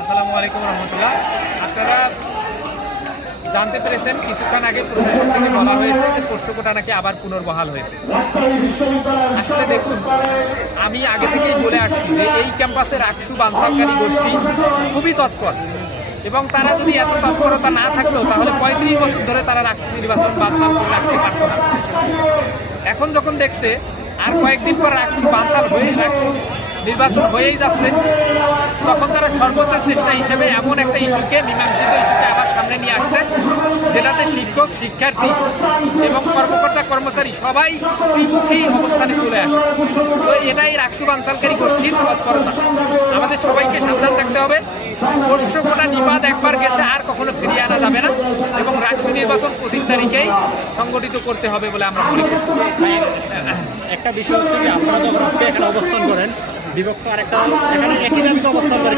আসসালামু আলাইকুম রহমতুল্লাহ। আপনারা জানতে পেরেছেন কিছুক্ষণ আগে প্রশাসন থেকে বলা হয়েছে যে পোষ্যকোটা নাকি আবার পুনর্বহাল হয়েছে। আসলে দেখুন, আমি আগে থেকেই বলে আসছি যে এই ক্যাম্পাসের আকসু বানচালকারী গোষ্ঠী খুবই তৎপর, এবং তারা যদি এত তৎপরতা না থাকতো তাহলে 35 বছর ধরে তারা আকসু নির্বাচন বানচাল করে রাখতে পারত না। এখন যখন দেখছে আর কয়েকদিন পর আকসু নির্বাচন হয়েই যাচ্ছে, তখন তারা সর্বোচ্চ চেষ্টা হিসেবে এমন একটা ইস্যুকে, মীমাংসিত ইস্যুকে আবার সামনে নিয়ে আসছে, যেটাতে শিক্ষক, শিক্ষার্থী এবং কর্মকর্তা কর্মচারী সবাই ত্রিমুখী অবস্থানে চলে আসে। তো এটাই আকসু বানচালকারী গোষ্ঠীর তৎপরতা। আমাদের সবাইকে সাবধান থাকতে হবে। পোষ্যকোটা নিপাত একবার গেছে, আর কখনো ফিরিয়ে আনা যাবে না, এবং আকসু নির্বাচন 25 তারিখেই সংগঠিত করতে হবে বলে আমরা মনে করছি। একটা বিষয় হচ্ছে যে আপনারা যখন আজকে এখানে অবস্থান করেন, বিভক্ত আরেকটা এখানে একই দাবিতে অবস্থান করে,